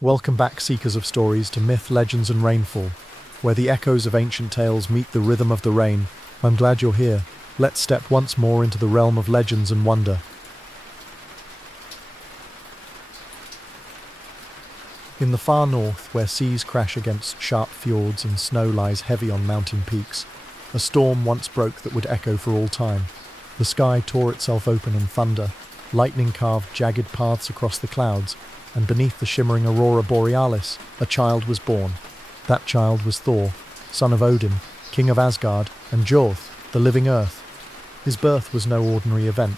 Welcome back, seekers of stories, to Myth, Legends and Rainfall, where the echoes of ancient tales meet the rhythm of the rain. I'm glad you're here. Let's step once more into the realm of legends and wonder. In the far north, where seas crash against sharp fjords and snow lies heavy on mountain peaks, a storm once broke that would echo for all time. The sky tore itself open in thunder, lightning carved jagged paths across the clouds, and beneath the shimmering aurora borealis, a child was born. That child was Thor, son of Odin, king of Asgard, and Jorth, the living earth. His birth was no ordinary event.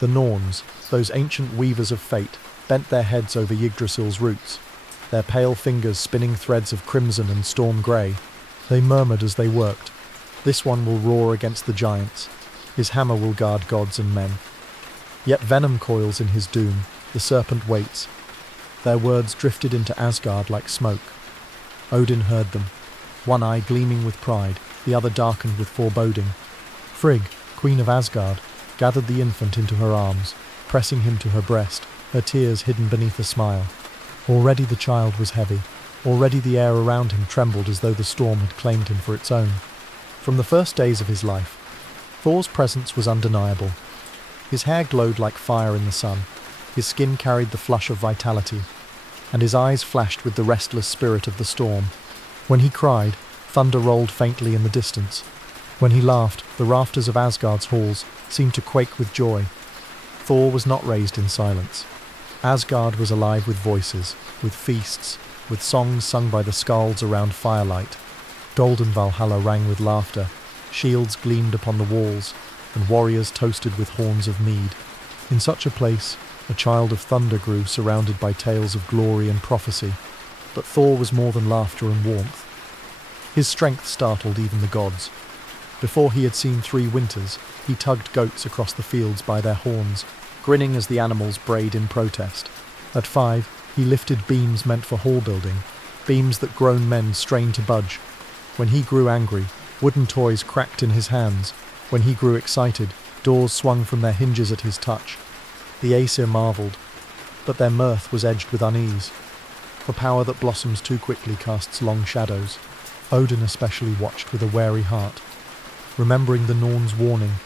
The Norns, those ancient weavers of fate, bent their heads over Yggdrasil's roots, their pale fingers spinning threads of crimson and storm grey. They murmured as they worked, "This one will roar against the giants. His hammer will guard gods and men." Yet venom coils in his doom, the serpent waits. Their words drifted into Asgard like smoke. Odin heard them, one eye gleaming with pride, the other darkened with foreboding. Frigg, queen of Asgard, gathered the infant into her arms, pressing him to her breast, her tears hidden beneath a smile. Already the child was heavy. Already the air around him trembled as though the storm had claimed him for its own. From the first days of his life, Thor's presence was undeniable. His hair glowed like fire in the sun, his skin carried the flush of vitality, and his eyes flashed with the restless spirit of the storm. When he cried, thunder rolled faintly in the distance. When he laughed, the rafters of Asgard's halls seemed to quake with joy. Thor was not raised in silence. Asgard was alive with voices, with feasts, with songs sung by the skalds around firelight. Golden Valhalla rang with laughter, shields gleamed upon the walls, and warriors toasted with horns of mead. In such a place, a child of thunder grew, surrounded by tales of glory and prophecy. But Thor was more than laughter and warmth. His strength startled even the gods. Before he had seen 3 winters, he tugged goats across the fields by their horns, grinning as the animals brayed in protest. At 5, he lifted beams meant for hall building, beams that grown men strained to budge. When he grew angry, wooden toys cracked in his hands. When he grew excited, doors swung from their hinges at his touch. The Aesir marvelled, but their mirth was edged with unease. For power that blossoms too quickly casts long shadows. Odin especially watched with a wary heart, remembering the Norns' warning.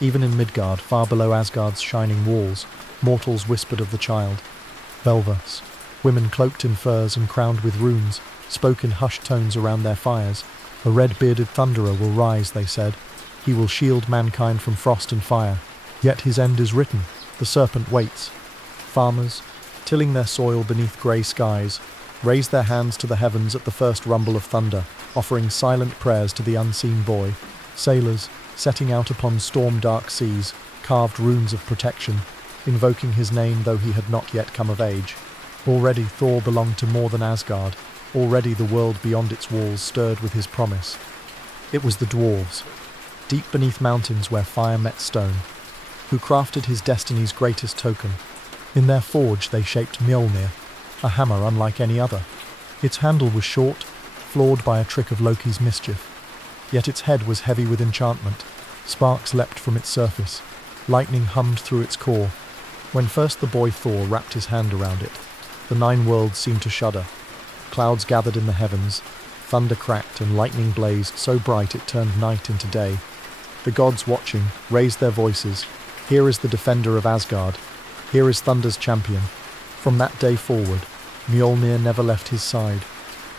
Even in Midgard, far below Asgard's shining walls, mortals whispered of the child. Belvas, women cloaked in furs and crowned with runes, spoke in hushed tones around their fires. A red-bearded thunderer will rise, they said. He will shield mankind from frost and fire. Yet his end is written. The serpent waits. Farmers, tilling their soil beneath grey skies, raise their hands to the heavens at the first rumble of thunder, offering silent prayers to the unseen boy. Sailors, setting out upon storm-dark seas, carved runes of protection, invoking his name though he had not yet come of age. Already Thor belonged to more than Asgard. Already the world beyond its walls stirred with his promise. It was the dwarves, deep beneath mountains where fire met stone, who crafted his destiny's greatest token. In their forge they shaped Mjolnir, a hammer unlike any other. Its handle was short, flawed by a trick of Loki's mischief. Yet its head was heavy with enchantment. Sparks leapt from its surface. Lightning hummed through its core. When first the boy Thor wrapped his hand around it, the 9 worlds seemed to shudder. Clouds gathered in the heavens, thunder cracked and lightning blazed so bright it turned night into day. The gods watching raised their voices. Here is the defender of Asgard. Here is Thunder's champion. From that day forward, Mjolnir never left his side.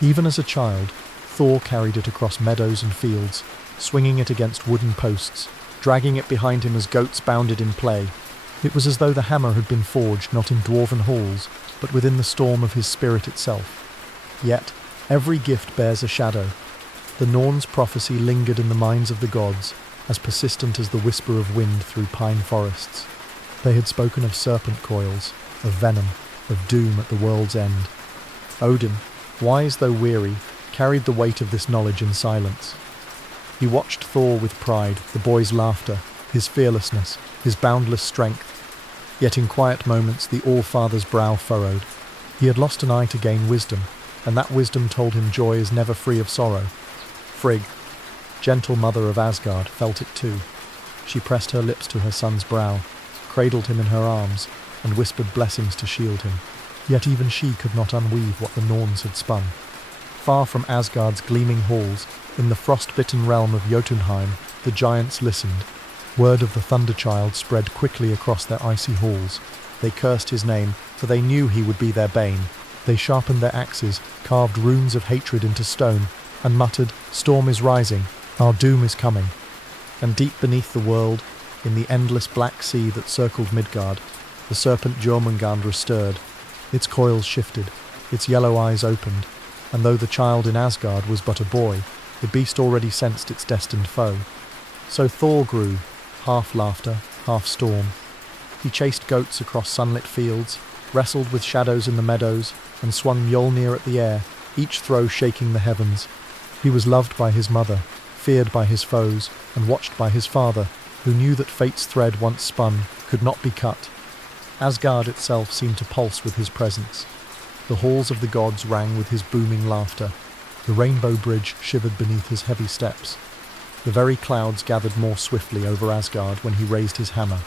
Even as a child, Thor carried it across meadows and fields, swinging it against wooden posts, dragging it behind him as goats bounded in play. It was as though the hammer had been forged not in dwarven halls, but within the storm of his spirit itself. Yet, every gift bears a shadow. The Norns' prophecy lingered in the minds of the gods, as persistent as the whisper of wind through pine forests. They had spoken of serpent coils, of venom, of doom at the world's end. Odin, wise though weary, carried the weight of this knowledge in silence. He watched Thor with pride, the boy's laughter, his fearlessness, his boundless strength. Yet in quiet moments the All-Father's brow furrowed. He had lost an eye to gain wisdom, and that wisdom told him joy is never free of sorrow. Frigg, gentle mother of Asgard, felt it too. She pressed her lips to her son's brow, cradled him in her arms, and whispered blessings to shield him. yet even she could not unweave what the Norns had spun. Far from Asgard's gleaming halls, in the frost-bitten realm of Jötunheim, the giants listened. Word of the Thunder Child spread quickly across their icy halls. They cursed his name, for they knew he would be their bane. They sharpened their axes, carved runes of hatred into stone, and muttered, "Storm is rising, our doom is coming." And deep beneath the world, in the endless black sea that circled Midgard, the serpent Jormungandr stirred. Its coils shifted, its yellow eyes opened, and though the child in Asgard was but a boy, the beast already sensed its destined foe. So Thor grew, half laughter, half storm. He chased goats across sunlit fields, wrestled with shadows in the meadows, and swung Mjolnir at the air, each throw shaking the heavens. He was loved by his mother, feared by his foes, and watched by his father, who knew that fate's thread once spun could not be cut. Asgard itself seemed to pulse with his presence. The halls of the gods rang with his booming laughter. The rainbow bridge shivered beneath his heavy steps. The very clouds gathered more swiftly over Asgard when he raised his hammer.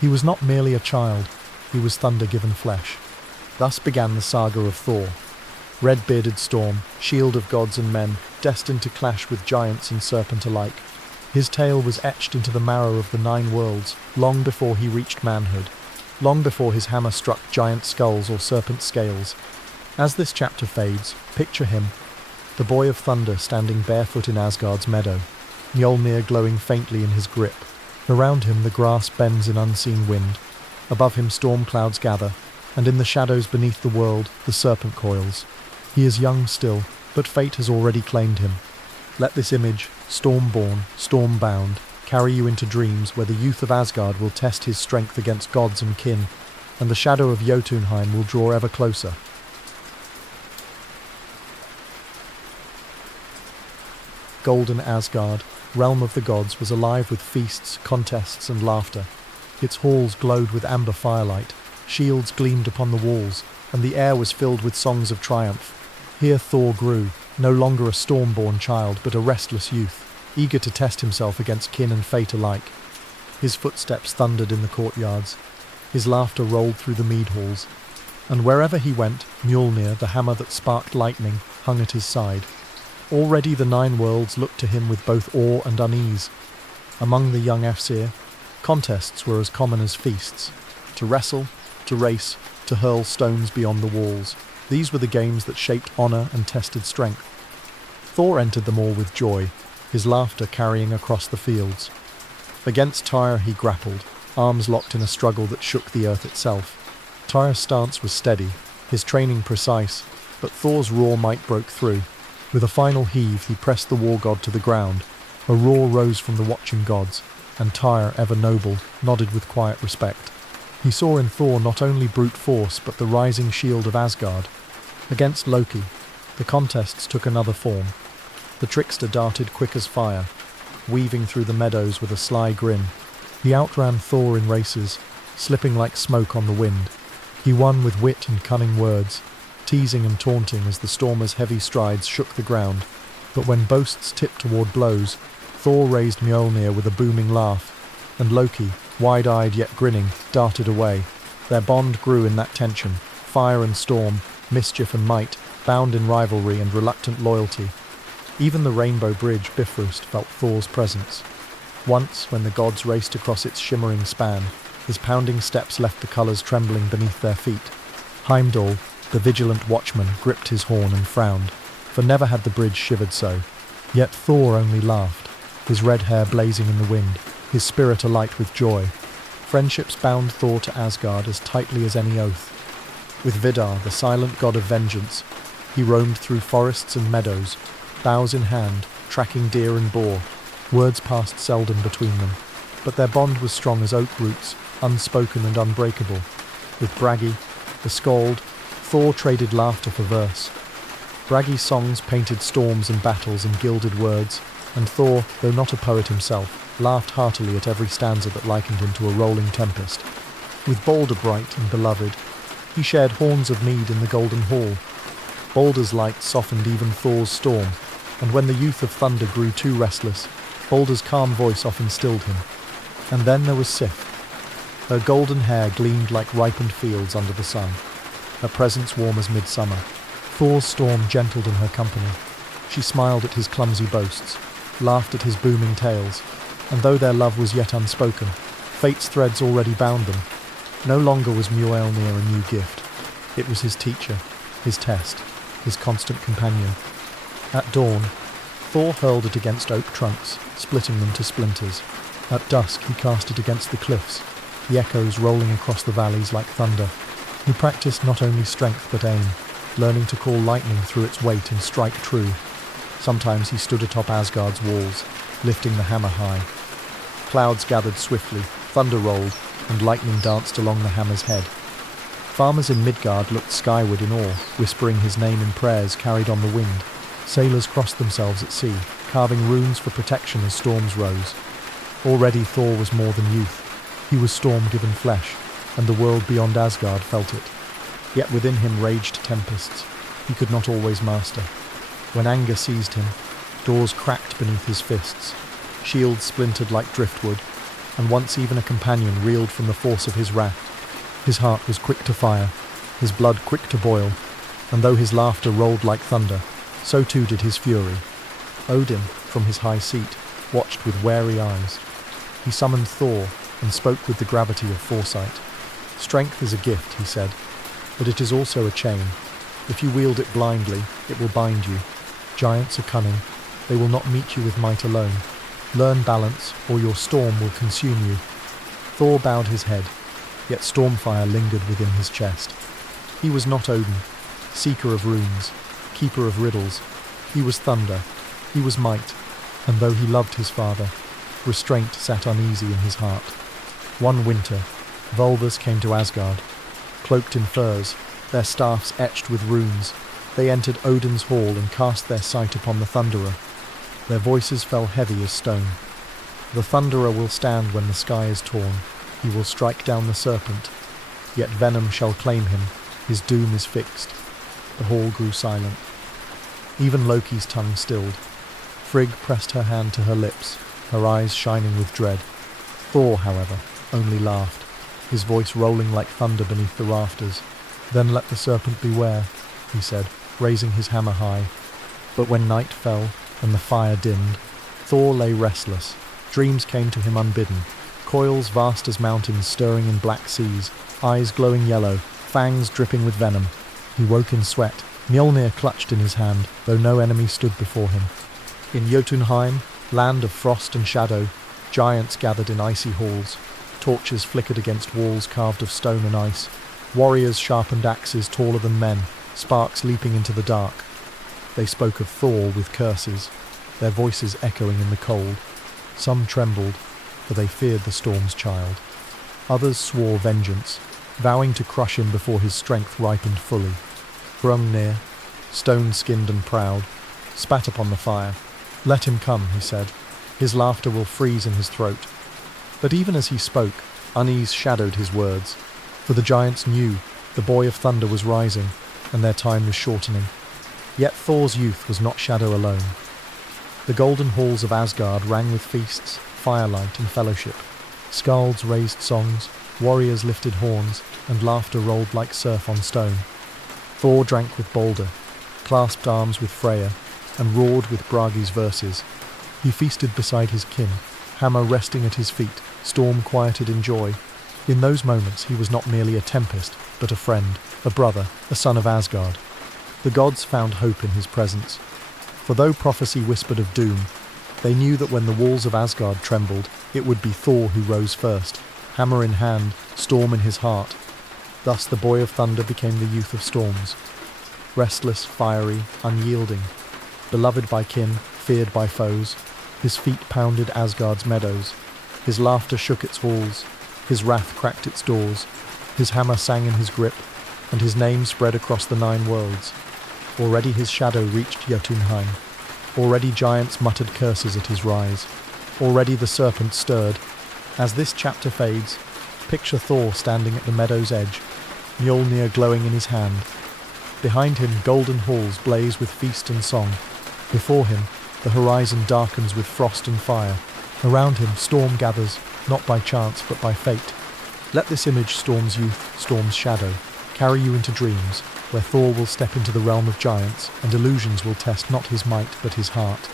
He was not merely a child, he was thunder given flesh. Thus began the saga of Thor. Red-bearded storm, shield of gods and men, destined to clash with giants and serpent alike. His tale was etched into the marrow of the 9 worlds, long before he reached manhood, long before his hammer struck giant skulls or serpent scales. As this chapter fades, picture him, the boy of thunder standing barefoot in Asgard's meadow, Mjolnir glowing faintly in his grip. Around him the grass bends in unseen wind. Above him storm clouds gather, and in the shadows beneath the world the serpent coils. He is young still, but fate has already claimed him. Let this image, storm-born, storm-bound, carry you into dreams where the youth of Asgard will test his strength against gods and kin, and the shadow of Jötunheim will draw ever closer. Golden Asgard, realm of the gods, was alive with feasts, contests, and laughter. Its halls glowed with amber firelight, shields gleamed upon the walls, and the air was filled with songs of triumph. Here Thor grew, no longer a storm-born child, but a restless youth, eager to test himself against kin and fate alike. His footsteps thundered in the courtyards, his laughter rolled through the mead halls, and wherever he went, Mjolnir, the hammer that sparked lightning, hung at his side. Already the 9 worlds looked to him with both awe and unease. Among the young Æsir, contests were as common as feasts. To wrestle, to race, to hurl stones beyond the walls. These were the games that shaped honor and tested strength. Thor entered them all with joy, his laughter carrying across the fields. Against Tyr he grappled, arms locked in a struggle that shook the earth itself. Tyr's stance was steady, his training precise, but Thor's raw might broke through. With a final heave he pressed the war god to the ground. A roar rose from the watching gods, and Tyr, ever noble, nodded with quiet respect. He saw in Thor not only brute force, but the rising shield of Asgard. Against Loki, the contests took another form. The trickster darted quick as fire, weaving through the meadows with a sly grin. He outran Thor in races, slipping like smoke on the wind. He won with wit and cunning words, teasing and taunting as the stormer's heavy strides shook the ground. But when boasts tipped toward blows, Thor raised Mjolnir with a booming laugh, and Loki, wide-eyed yet grinning, darted away. Their bond grew in that tension, fire and storm, mischief and might, bound in rivalry and reluctant loyalty. Even the rainbow bridge, Bifrost, felt Thor's presence. Once, when the gods raced across its shimmering span, his pounding steps left the colours trembling beneath their feet. Heimdall, the vigilant watchman, gripped his horn and frowned, for never had the bridge shivered so. Yet Thor only laughed, his red hair blazing in the wind, his spirit alight with joy. Friendships bound Thor to Asgard as tightly as any oath. With Vidar, the silent god of vengeance, he roamed through forests and meadows, bows in hand, tracking deer and boar. Words passed seldom between them, but their bond was strong as oak roots, unspoken and unbreakable. With Bragi, the skald, Thor traded laughter for verse. Bragi's songs painted storms and battles in gilded words, and Thor, though not a poet himself, laughed heartily at every stanza that likened him to a rolling tempest. With Balder bright and beloved, he shared horns of mead in the golden hall. Balder's light softened even Thor's storm, and when the youth of thunder grew too restless, Balder's calm voice often stilled him. And then there was Sif. Her golden hair gleamed like ripened fields under the sun. her presence warm as midsummer. Thor's storm gentled in her company. She smiled at his clumsy boasts, laughed at his booming tales, and though their love was yet unspoken, fate's threads already bound them. No longer was Jötunheim a new gift. It was his teacher, his test, his constant companion. At dawn, Thor hurled it against oak trunks, splitting them to splinters. At dusk he cast it against the cliffs, the echoes rolling across the valleys like thunder. He practiced not only strength but aim, learning to call lightning through its weight and strike true. Sometimes he stood atop Asgard's walls, lifting the hammer high. Clouds gathered swiftly, thunder rolled, and lightning danced along the hammer's head. Farmers in Midgard looked skyward in awe, whispering his name in prayers carried on the wind. Sailors crossed themselves at sea, carving runes for protection as storms rose. Already Thor was more than youth. He was storm-given flesh, and the world beyond Asgard felt it. Yet within him raged tempests he could not always master. When anger seized him, doors cracked beneath his fists, shields splintered like driftwood, and once even a companion reeled from the force of his wrath. His heart was quick to fire, his blood quick to boil, and though his laughter rolled like thunder, so too did his fury. Odin, from his high seat, watched with wary eyes. He summoned Thor and spoke with the gravity of foresight. "Strength is a gift," he said, "but it is also a chain. If you wield it blindly, it will bind you. Giants are cunning. They will not meet you with might alone. Learn balance, or your storm will consume you." Thor bowed his head, yet stormfire lingered within his chest. He was not Odin, seeker of runes, keeper of riddles. He was thunder, he was might, and though he loved his father, restraint sat uneasy in his heart. One winter, Volvers came to Asgard. Cloaked in furs, their staffs etched with runes, they entered Odin's hall and cast their sight upon the Thunderer. Their voices fell heavy as stone. "The Thunderer will stand when the sky is torn. He will strike down the serpent. Yet venom shall claim him. His doom is fixed." The hall grew silent. Even Loki's tongue stilled. Frigg pressed her hand to her lips, her eyes shining with dread. Thor, however, only laughed, his voice rolling like thunder beneath the rafters. "Then let the serpent beware," he said, raising his hammer high. But when night fell and the fire dimmed, Thor lay restless. Dreams came to him unbidden, coils vast as mountains stirring in black seas, eyes glowing yellow, fangs dripping with venom. He woke in sweat. Mjolnir clutched in his hand, though no enemy stood before him. In Jötunheim, land of frost and shadow, giants gathered in icy halls. Torches flickered against walls carved of stone and ice. Warriors sharpened axes taller than men, sparks leaping into the dark. They spoke of Thor with curses, their voices echoing in the cold. Some trembled, for they feared the storm's child. Others swore vengeance, vowing to crush him before his strength ripened fully. Hrungnir, stone-skinned and proud, spat upon the fire. "Let him come," he said. "His laughter will freeze in his throat." But even as he spoke, unease shadowed his words, for the giants knew the boy of thunder was rising, and their time was shortening. Yet Thor's youth was not shadow alone. The golden halls of Asgard rang with feasts, firelight and fellowship. Skalds raised songs, warriors lifted horns, and laughter rolled like surf on stone. Thor drank with Balder, clasped arms with Freya, and roared with Bragi's verses. He feasted beside his kin, hammer resting at his feet, storm quieted in joy. In those moments he was not merely a tempest, but a friend, a brother, a son of Asgard. The gods found hope in his presence. For though prophecy whispered of doom, they knew that when the walls of Asgard trembled, it would be Thor who rose first, hammer in hand, storm in his heart. Thus the boy of thunder became the youth of storms. Restless, fiery, unyielding, beloved by kin, feared by foes, his feet pounded Asgard's meadows, his laughter shook its halls, his wrath cracked its doors, his hammer sang in his grip, and his name spread across the 9 worlds. Already his shadow reached Jötunheim. Already giants muttered curses at his rise. Already the serpent stirred. As this chapter fades, picture Thor standing at the meadow's edge, Mjolnir glowing in his hand. Behind him, golden halls blaze with feast and song. Before him, the horizon darkens with frost and fire. Around him, storm gathers, not by chance but by fate. Let this image Storm's youth, Storm's shadow, carry you into dreams, where Thor will step into the realm of giants, and illusions will test not his might but his heart.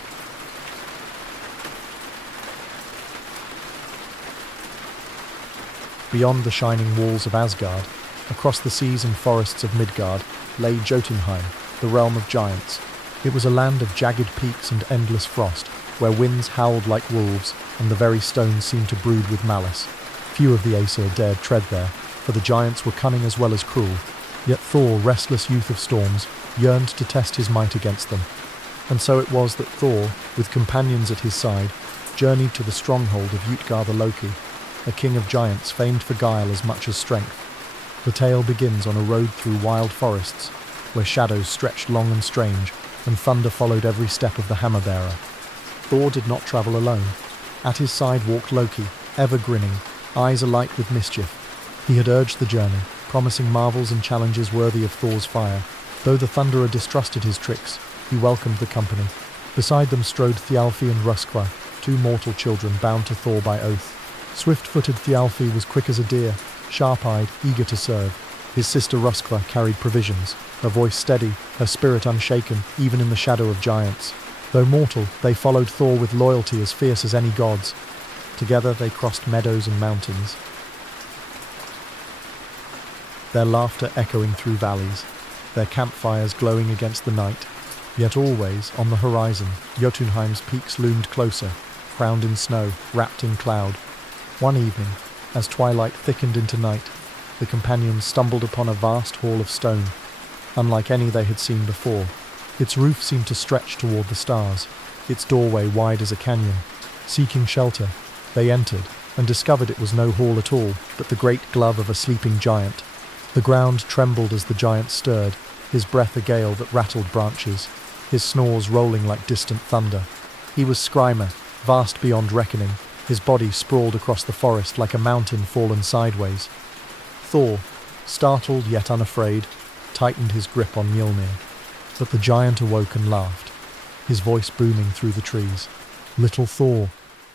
Beyond the shining walls of Asgard, across the seas and forests of Midgard, lay Jötunheim, the realm of giants. It was a land of jagged peaks and endless frost, where winds howled like wolves, and the very stones seemed to brood with malice. Few of the Aesir dared tread there, for the giants were cunning as well as cruel. Yet Thor, restless youth of storms, yearned to test his might against them. And so it was that Thor, with companions at his side, journeyed to the stronghold of Útgarða-Loki, a king of giants famed for guile as much as strength. The tale begins on a road through wild forests, where shadows stretched long and strange, and thunder followed every step of the hammer-bearer. Thor did not travel alone. At his side walked Loki, ever grinning, eyes alight with mischief. He had urged the journey, promising marvels and challenges worthy of Thor's fire. Though the Thunderer distrusted his tricks, he welcomed the company. Beside them strode Thialfi and Röskva, two mortal children bound to Thor by oath. Swift-footed Thialfi was quick as a deer, sharp-eyed, eager to serve. His sister Röskva carried provisions, her voice steady, her spirit unshaken, even in the shadow of giants. Though mortal, they followed Thor with loyalty as fierce as any gods. Together they crossed meadows and mountains, their laughter echoing through valleys, their campfires glowing against the night. Yet always, on the horizon, Jötunheim's peaks loomed closer, crowned in snow, wrapped in cloud. One evening, as twilight thickened into night, the companions stumbled upon a vast hall of stone, unlike any they had seen before. Its roof seemed to stretch toward the stars, its doorway wide as a canyon. Seeking shelter, they entered, and discovered it was no hall at all, but the great glove of a sleeping giant. The ground trembled as the giant stirred, his breath a gale that rattled branches, his snores rolling like distant thunder. He was Skrymir, vast beyond reckoning, his body sprawled across the forest like a mountain fallen sideways. Thor, startled yet unafraid, tightened his grip on Mjolnir. But the giant awoke and laughed, his voice booming through the trees. "Little Thor,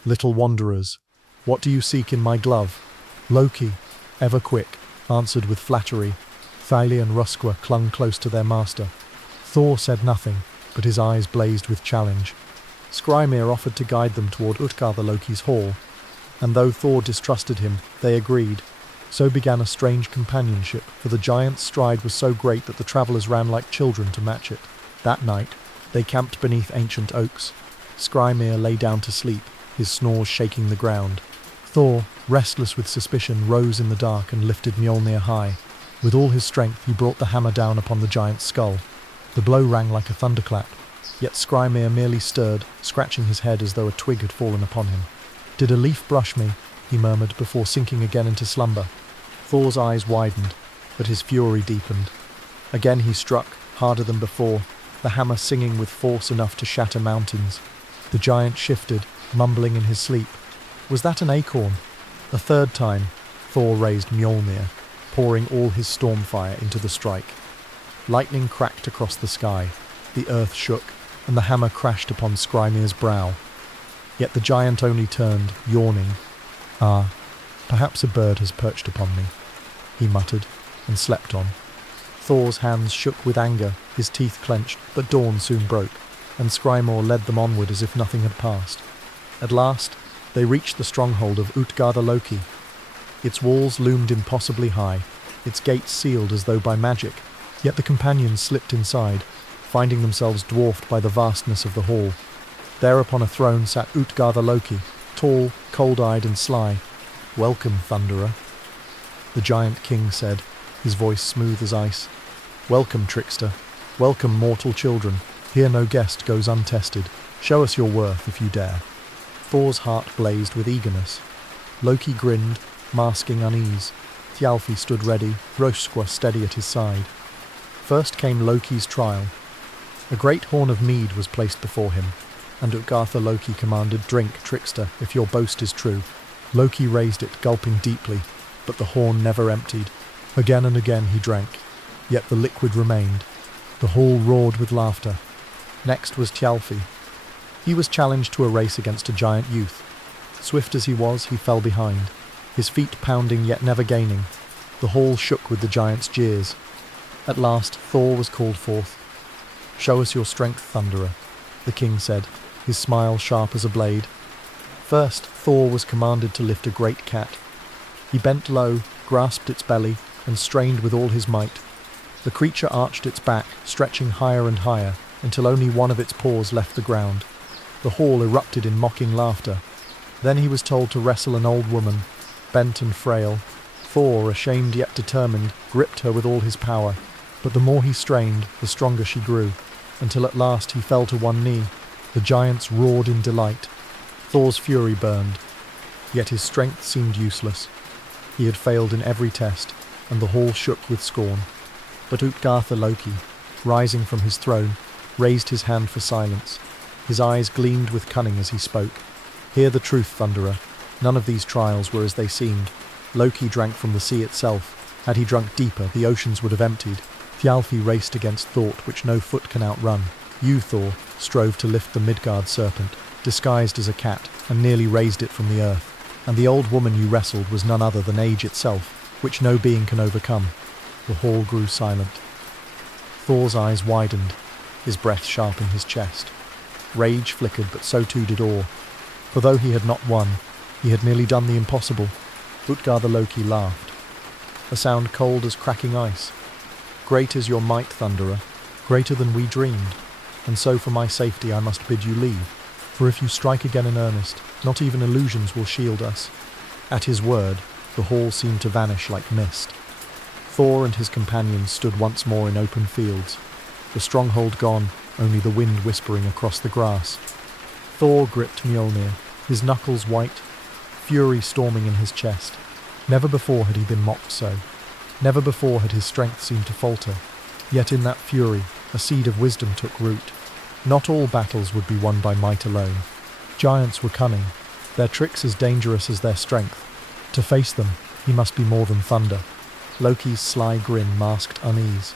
little wanderers, what do you seek in my glove?" Loki, ever quick, answered with flattery. Thyli and Röskva clung close to their master. Thor said nothing, but his eyes blazed with challenge. Skrymir offered to guide them toward Útgarða-Loki's hall, and though Thor distrusted him, they agreed. So began a strange companionship, for the giant's stride was so great that the travellers ran like children to match it. That night, they camped beneath ancient oaks. Skrymir lay down to sleep, his snores shaking the ground. Thor, restless with suspicion, rose in the dark and lifted Mjolnir high. With all his strength, he brought the hammer down upon the giant's skull. The blow rang like a thunderclap, yet Skrymir merely stirred, scratching his head as though a twig had fallen upon him. "Did a leaf brush me?" he murmured before sinking again into slumber. Thor's eyes widened, but his fury deepened. Again he struck, harder than before, the hammer singing with force enough to shatter mountains. The giant shifted, mumbling in his sleep. Was that an acorn? A third time, Thor raised Mjolnir, pouring all his stormfire into the strike. Lightning cracked across the sky, the earth shook, and the hammer crashed upon Skrymir's brow. Yet the giant only turned, yawning. "Ah, perhaps a bird has perched upon me," he muttered, and slept on. Thor's hands shook with anger, his teeth clenched, but dawn soon broke, and Skrymir led them onward as if nothing had passed. At last, they reached the stronghold of Útgarða-Loki. Its walls loomed impossibly high, its gates sealed as though by magic, yet the companions slipped inside, finding themselves dwarfed by the vastness of the hall. There upon a throne sat Útgarða-Loki, tall, cold-eyed and sly. "Welcome, Thunderer," the giant king said, his voice smooth as ice. "Welcome, trickster. Welcome, mortal children. Here no guest goes untested. Show us your worth if you dare." Thor's heart blazed with eagerness. Loki grinned, masking unease. Thialfi stood ready, Röskva steady at his side. First came Loki's trial. A great horn of mead was placed before him, and Útgarða-Loki commanded, "Drink, trickster, if your boast is true." Loki raised it, gulping deeply, but the horn never emptied. Again and again he drank, yet the liquid remained. The hall roared with laughter. Next was Thialfi. He was challenged to a race against a giant youth. Swift as he was, he fell behind, his feet pounding yet never gaining. The hall shook with the giant's jeers. At last, Thor was called forth. "Show us your strength, Thunderer," the king said, his smile sharp as a blade. First, Thor was commanded to lift a great cat. He bent low, grasped its belly, and strained with all his might. The creature arched its back, stretching higher and higher, until only one of its paws left the ground. The hall erupted in mocking laughter. Then he was told to wrestle an old woman, bent and frail. Thor, ashamed yet determined, gripped her with all his power. But the more he strained, the stronger she grew, until at last he fell to one knee. The giants roared in delight. Thor's fury burned, yet his strength seemed useless. He had failed in every test, and the hall shook with scorn. But Útgarða-Loki, rising from his throne, raised his hand for silence. His eyes gleamed with cunning as he spoke. "Hear the truth, Thunderer. None of these trials were as they seemed. Loki drank from the sea itself. Had he drunk deeper, the oceans would have emptied. Thjalfi raced against thought which no foot can outrun. You, Thor, strove to lift the Midgard serpent, disguised as a cat, and nearly raised it from the earth. And the old woman you wrestled was none other than age itself, which no being can overcome." The hall grew silent. Thor's eyes widened, his breath sharp in his chest. Rage flickered, but so too did awe. For though he had not won, he had nearly done the impossible. Útgarða-Loki laughed, a sound cold as cracking ice. "Great is your might, Thunderer, greater than we dreamed, and so for my safety I must bid you leave. For if you strike again in earnest, not even illusions will shield us." At his word, the hall seemed to vanish like mist. Thor and his companions stood once more in open fields, the stronghold gone, only the wind whispering across the grass. Thor gripped Mjolnir, his knuckles white, fury storming in his chest. Never before had he been mocked so. Never before had his strength seemed to falter. Yet in that fury, a seed of wisdom took root. Not all battles would be won by might alone. Giants were cunning, their tricks as dangerous as their strength. To face them, he must be more than thunder. Loki's sly grin masked unease.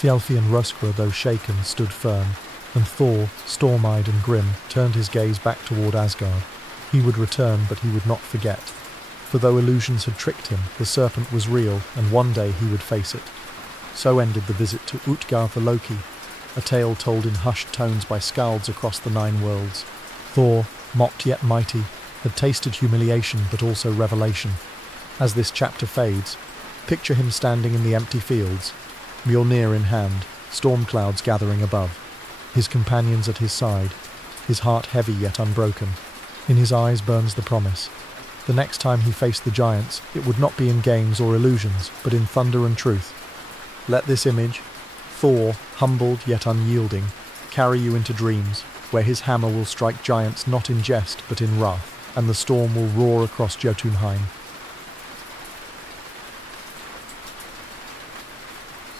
Thjalfi and Röskva, though shaken, stood firm, and Thor, storm-eyed and grim, turned his gaze back toward Asgard. He would return, but he would not forget. For though illusions had tricked him, the serpent was real, and one day he would face it. So ended the visit to Útgarða-Loki, a tale told in hushed tones by skalds across the 9 worlds. Thor, mocked yet mighty, had tasted humiliation but also revelation. As this chapter fades, picture him standing in the empty fields, Mjolnir in hand, storm clouds gathering above, his companions at his side, his heart heavy yet unbroken. In his eyes burns the promise. The next time he faced the giants, it would not be in games or illusions, but in thunder and truth. Let this image, Thor, humbled yet unyielding, carry you into dreams, where his hammer will strike giants not in jest but in wrath, and the storm will roar across Jötunheim.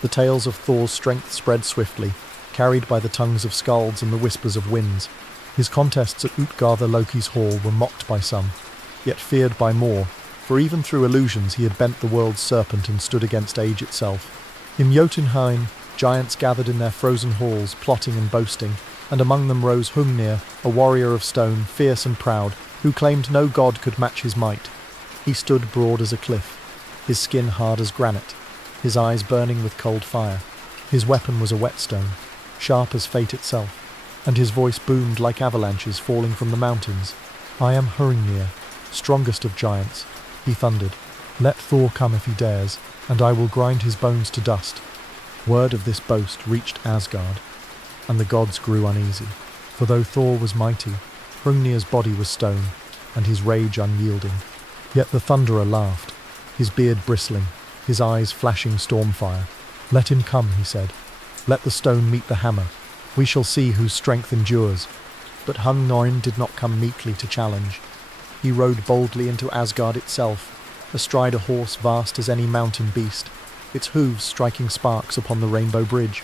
The tales of Thor's strength spread swiftly, carried by the tongues of skalds and the whispers of winds. His contests at Útgarða-Loki's hall were mocked by some, yet feared by more, for even through illusions he had bent the world's serpent and stood against age itself. In Jötunheim, giants gathered in their frozen halls, plotting and boasting, and among them rose Hrungnir, a warrior of stone, fierce and proud, who claimed no god could match his might. He stood broad as a cliff, his skin hard as granite, his eyes burning with cold fire. His weapon was a whetstone, sharp as fate itself, and his voice boomed like avalanches falling from the mountains. "I am Hrungnir, strongest of giants," he thundered. "Let Thor come if he dares, and I will grind his bones to dust." Word of this boast reached Asgard, and the gods grew uneasy. For though Thor was mighty, Hrungnir's body was stone, and his rage unyielding. Yet the Thunderer laughed, his beard bristling, his eyes flashing stormfire. "Let him come," he said. "Let the stone meet the hammer. We shall see whose strength endures." But Hrungnir did not come meekly to challenge. He rode boldly into Asgard itself, astride a horse vast as any mountain beast, its hooves striking sparks upon the rainbow bridge.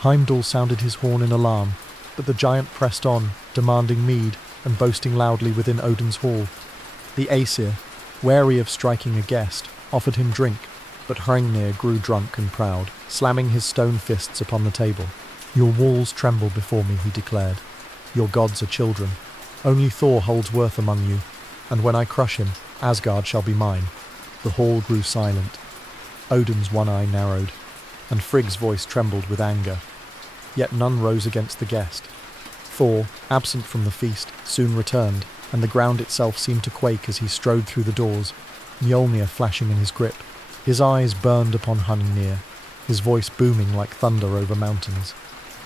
Heimdall sounded his horn in alarm, but the giant pressed on, demanding mead and boasting loudly within Odin's hall. The Aesir, wary of striking a guest, offered him drink, but Hrungnir grew drunk and proud, slamming his stone fists upon the table. "Your walls tremble before me," he declared. "Your gods are children. Only Thor holds worth among you, and when I crush him, Asgard shall be mine." The hall grew silent. Odin's one eye narrowed, and Frigg's voice trembled with anger. Yet none rose against the guest. Thor, absent from the feast, soon returned, and the ground itself seemed to quake as he strode through the doors, Mjolnir flashing in his grip. His eyes burned upon Hrungnir, his voice booming like thunder over mountains.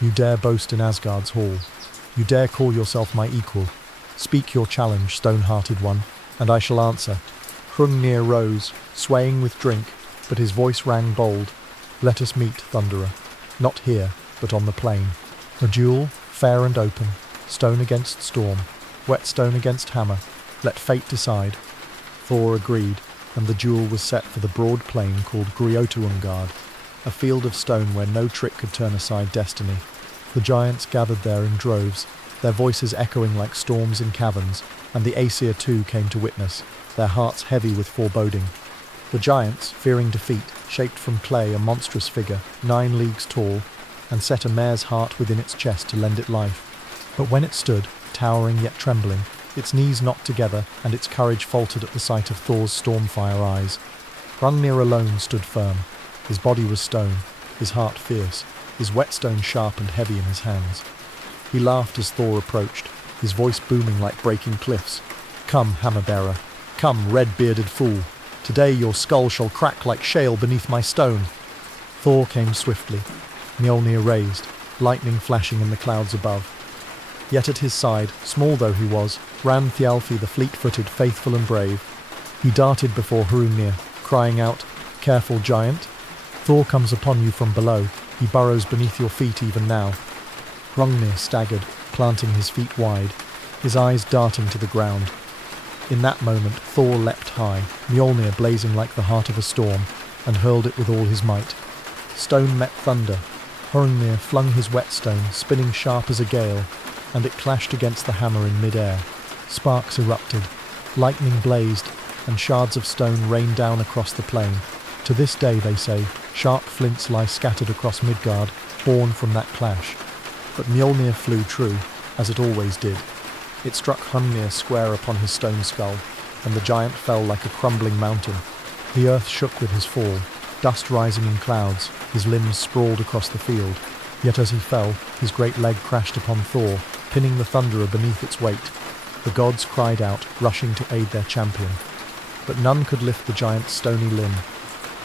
"You dare boast in Asgard's hall. You dare call yourself my equal. Speak your challenge, stone-hearted one, and I shall answer." Hrungnir rose, swaying with drink, but his voice rang bold. "Let us meet, Thunderer. Not here, but on the plain. A duel, fair and open, stone against storm, whetstone against hammer. Let fate decide." Thor agreed, and the duel was set for the broad plain called Jötunheim, a field of stone where no trick could turn aside destiny. The giants gathered there in droves, their voices echoing like storms in caverns, and the Aesir too came to witness, their hearts heavy with foreboding. The giants, fearing defeat, shaped from clay a monstrous figure, 9 leagues tall, and set a mare's heart within its chest to lend it life. But when it stood, towering yet trembling, its knees knocked together, and its courage faltered at the sight of Thor's stormfire eyes. Hrungnir alone stood firm. His body was stone, his heart fierce, his whetstone sharp and heavy in his hands. He laughed as Thor approached, his voice booming like breaking cliffs. "Come, hammer-bearer, come, red-bearded fool. Today your skull shall crack like shale beneath my stone." Thor came swiftly, Mjolnir raised, lightning flashing in the clouds above. Yet at his side, small though he was, ran Thialfi the fleet-footed, faithful and brave. He darted before Hrungnir, crying out, "Careful, giant! Thor comes upon you from below. He burrows beneath your feet even now." Hrungnir staggered, planting his feet wide, his eyes darting to the ground. In that moment Thor leapt high, Mjolnir blazing like the heart of a storm, and hurled it with all his might. Stone met thunder. Hrungnir flung his whetstone, spinning sharp as a gale, and it clashed against the hammer in mid-air. Sparks erupted, lightning blazed, and shards of stone rained down across the plain. To this day, they say, sharp flints lie scattered across Midgard, born from that clash. But Mjolnir flew true, as it always did. It struck Hrungnir square upon his stone skull, and the giant fell like a crumbling mountain. The earth shook with his fall, dust rising in clouds, his limbs sprawled across the field. Yet as he fell, his great leg crashed upon Thor, pinning the Thunderer beneath its weight. The gods cried out, rushing to aid their champion. But none could lift the giant's stony limb.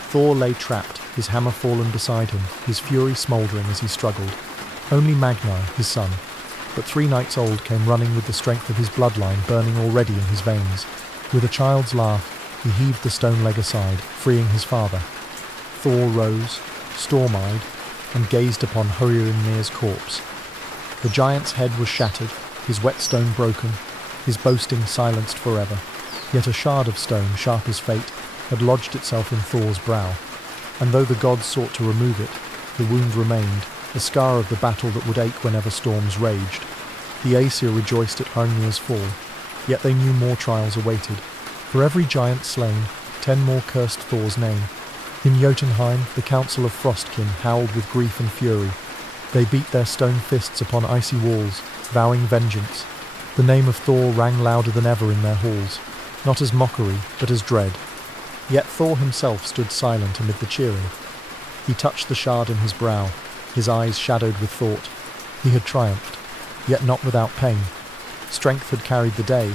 Thor lay trapped, his hammer fallen beside him, his fury smouldering as he struggled. Only Magni, his son, but 3 nights old, came running with the strength of his bloodline burning already in his veins. With a child's laugh, he heaved the stone leg aside, freeing his father. Thor rose, storm-eyed, and gazed upon Hrungnir's corpse. The giant's head was shattered, his whetstone broken, his boasting silenced forever. Yet a shard of stone, sharp as fate, had lodged itself in Thor's brow, and though the gods sought to remove it, the wound remained, a scar of the battle that would ache whenever storms raged. The Aesir rejoiced at Hrungnir's fall, yet they knew more trials awaited. For every giant slain, 10 more cursed Thor's name. In Jötunheim, the council of Frostkin howled with grief and fury. They beat their stone fists upon icy walls, vowing vengeance. The name of Thor rang louder than ever in their halls, not as mockery, but as dread. Yet Thor himself stood silent amid the cheering. He touched the shard in his brow, his eyes shadowed with thought. He had triumphed, yet not without pain. Strength had carried the day,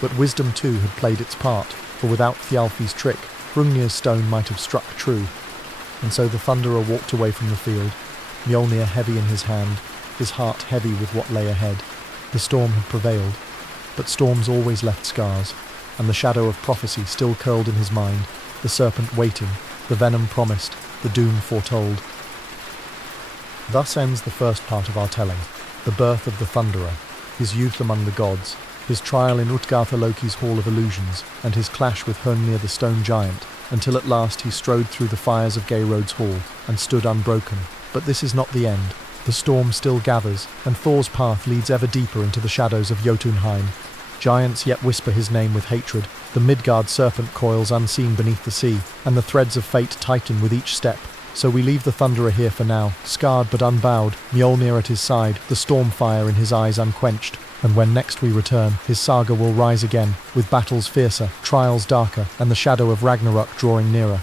but wisdom too had played its part, for without Thialfi's trick, Hrungnir's stone might have struck true. And so the Thunderer walked away from the field, Mjolnir heavy in his hand, his heart heavy with what lay ahead. The storm had prevailed, but storms always left scars, and the shadow of prophecy still curled in his mind, the serpent waiting, the venom promised, the doom foretold. Thus ends the first part of our telling, the birth of the Thunderer, his youth among the gods, his trial in Útgarða-Loki's Hall of Illusions, and his clash with Hrungnir the stone giant, until at last he strode through the fires of Geirrod's hall, and stood unbroken. But this is not the end. The storm still gathers, and Thor's path leads ever deeper into the shadows of Jötunheim. Giants yet whisper his name with hatred, the Midgard serpent coils unseen beneath the sea, and the threads of fate tighten with each step. So we leave the Thunderer here for now, scarred but unbowed, Mjolnir at his side, the stormfire in his eyes unquenched. And when next we return, his saga will rise again, with battles fiercer, trials darker, and the shadow of Ragnarok drawing nearer.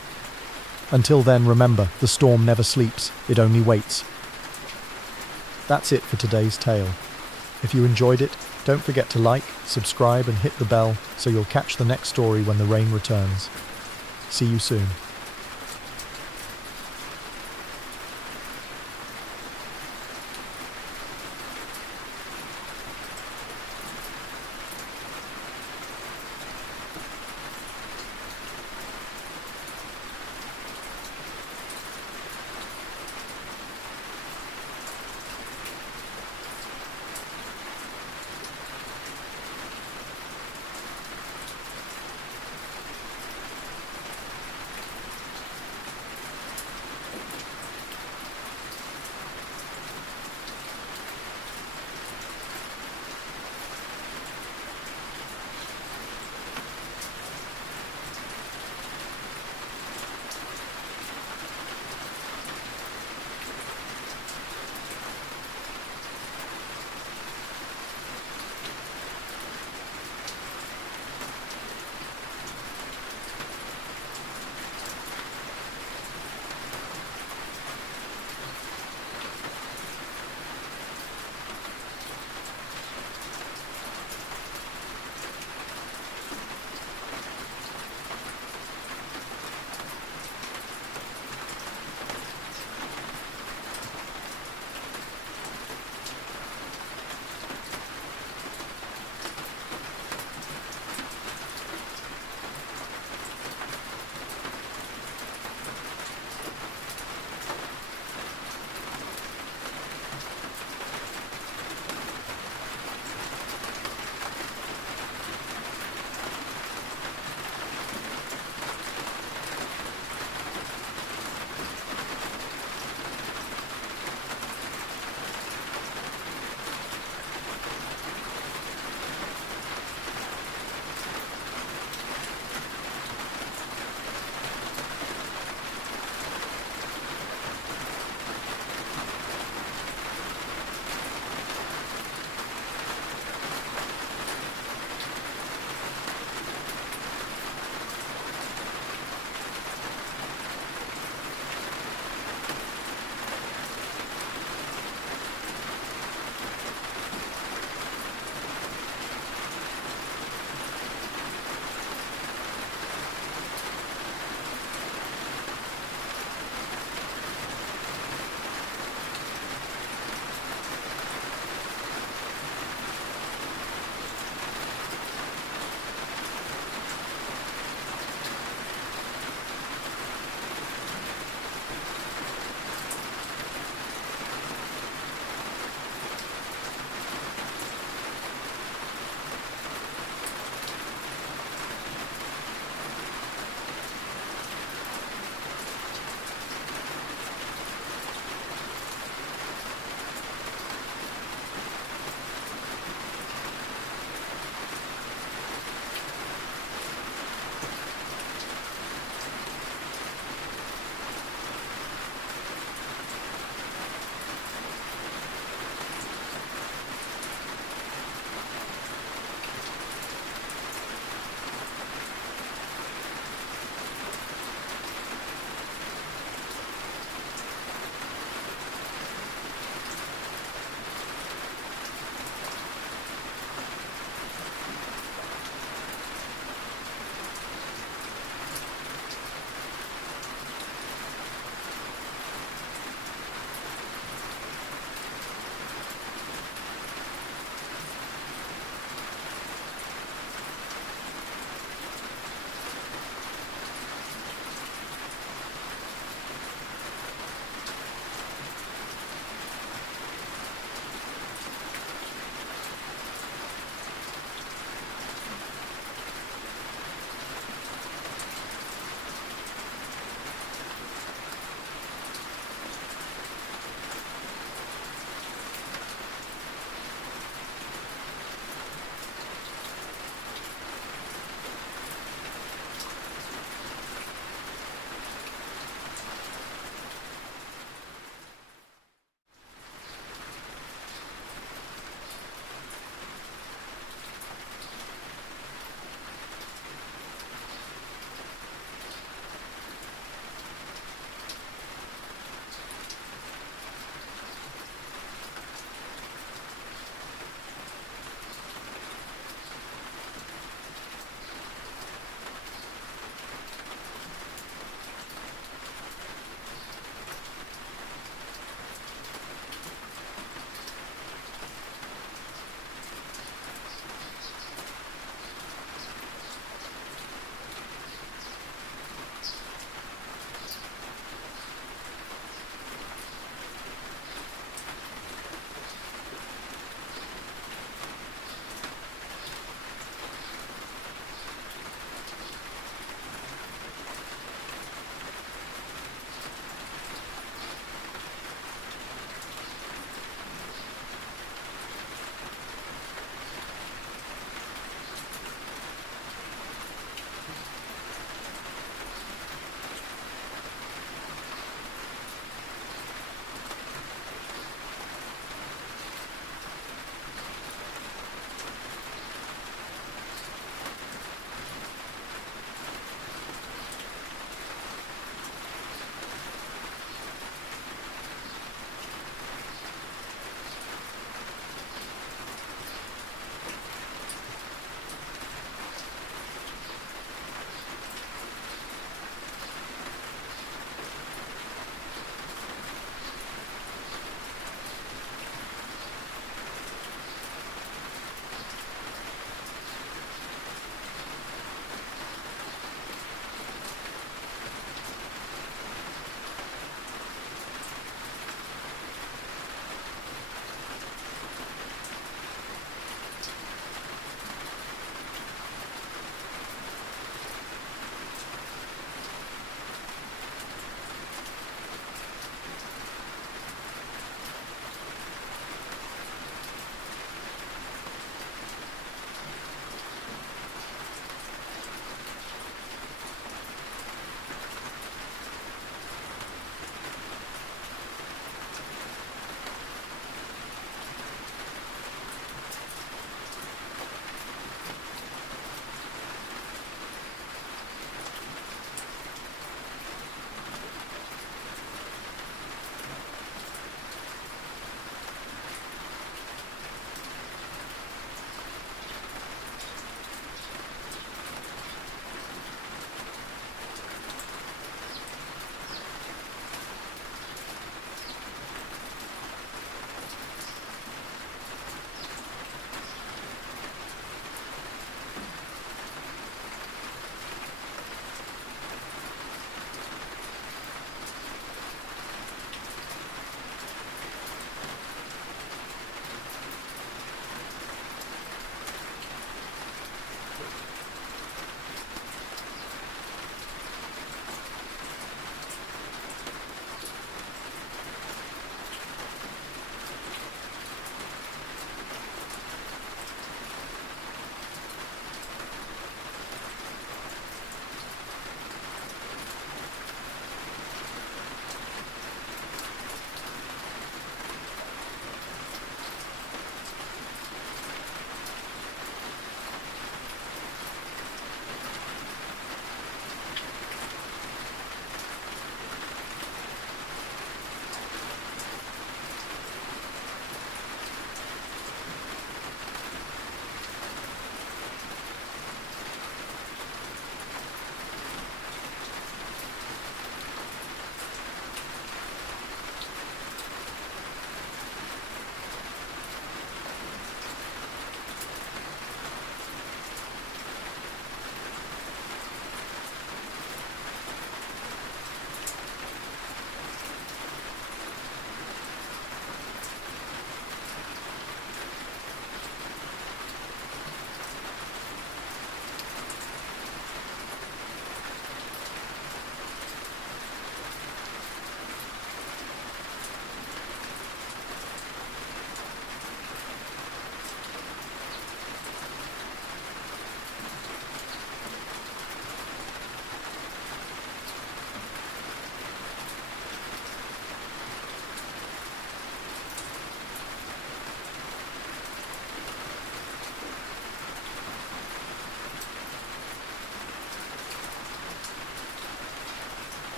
Until then, remember, the storm never sleeps, it only waits. That's it for today's tale. If you enjoyed it, don't forget to like, subscribe and hit the bell so you'll catch the next story when the rain returns. See you soon.